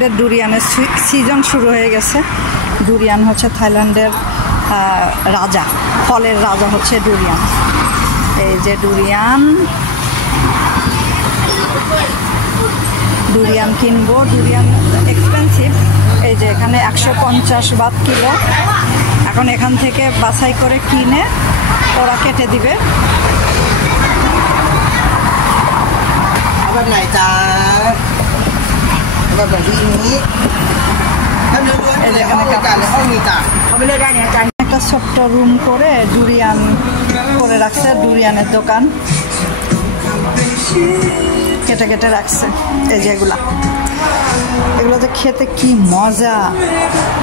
থাইল্যান্ডের ডুরিয়ানের সিজন শুরু হয়ে গেছে। ডুরিয়ান হচ্ছে থাইল্যান্ডের রাজা, ফলের রাজা হচ্ছে ডুরিয়ান। এই যে ডুরিয়ান কিনবো। Durian expensive. এই যে এখানে 150 বাত কিলো। এখন এখান থেকে বাছাই করে কিনে ওরা কেটে দিবে। একটা ছোট্ট রুম করে ডুরিয়ান করে রাখছে, ডুরিয়ানের দোকান কেটে কেটে রাখছে। এই যে এগুলো যে খেতে কি মজা,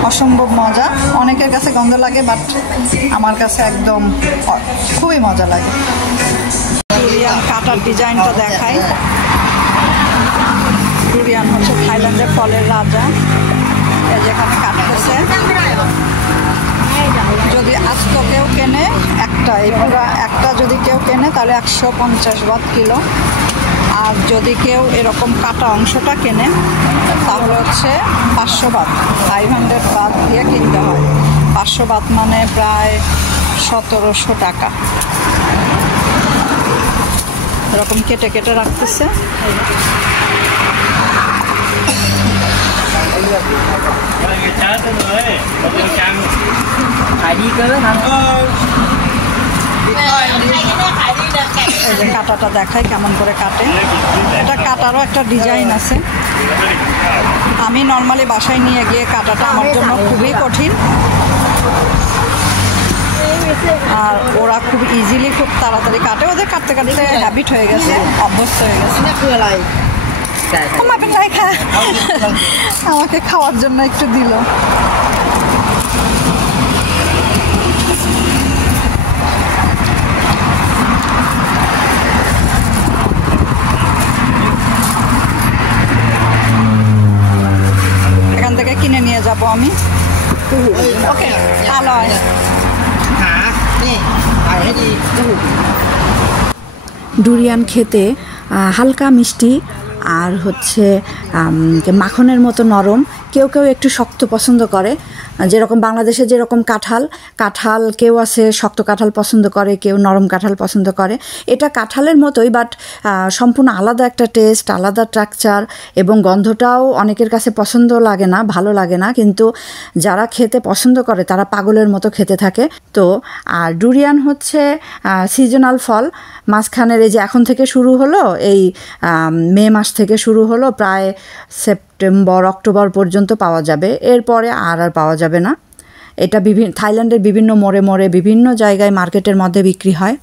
অসম্ভব মজা। অনেকের কাছে গন্ধ লাগে, বাট আমার কাছে একদম খুবই মজা লাগে। ডুরিয়ান কাটার ডিজাইনটা দেখাই। ডুরিয়ান হচ্ছে থাইল্যান্ডের ফলের রাজা। এই যেখানে কাটতেছে। যদি আস্ত কেউ কেনে এই পুরো একটা যদি কেউ কেনে তাহলে 150 বাত কিলো। আর যদি কেউ এরকম কাটা অংশটা কেনে তাহলে হচ্ছে 500 বাত, 500 বাত দিয়ে কিনতে হয়। 500 বাত মানে প্রায় 1700 টাকা। এরকম কেটে কেটে রাখতেছে। কাটাটা দেখাই কেমন করে কাটে। এটা কাটারও একটা ডিজাইন আছে। আমি নর্মালি বাসায় নিয়ে গিয়ে কাটাটা আমার জন্য খুবই কঠিন। আর ওরা খুব ইজিলি, খুব তাড়াতাড়ি কাটে। ওদের কাটতে কাটতে হ্যাবিট হয়ে গেছে, অভ্যস্ত হয়ে গেছে। আমাকে খাওয়ার জন্য একটু দিল। এখান থেকে কিনে নিয়ে যাব আমি। ওকে, ভালো হয়। ডুরিয়ান খেতে হালকা মিষ্টি আর হচ্ছে মাখনের মতো নরম। কেউ কেউ একটু শক্ত পছন্দ করে, যেরকম বাংলাদেশে যেরকম কাঁঠাল কেউ আছে শক্ত কাঁঠাল পছন্দ করে, কেউ নরম কাঁঠাল পছন্দ করে। এটা কাঁঠালের মতোই, বাট সম্পূর্ণ আলাদা একটা টেস্ট, আলাদা স্ট্রাকচার, এবং গন্ধটাও অনেকের কাছে পছন্দ লাগে না, ভালো লাগে না। কিন্তু যারা খেতে পছন্দ করে তারা পাগলের মতো খেতে থাকে। তো আর ডুরিয়ান হচ্ছে সিজনাল ফল। মাঝখানের এই যে এখন থেকে শুরু হলো, এই মে মাস থেকে শুরু হলো, প্রায় সেপ্টেম্বর অক্টোবর পর্যন্ত পাওয়া যাবে। এরপরে আর পাওয়া যাবে না। এটা থাইল্যান্ডের বিভিন্ন মোড়ে বিভিন্ন জায়গায় মার্কেটের মধ্যে বিক্রি হয়।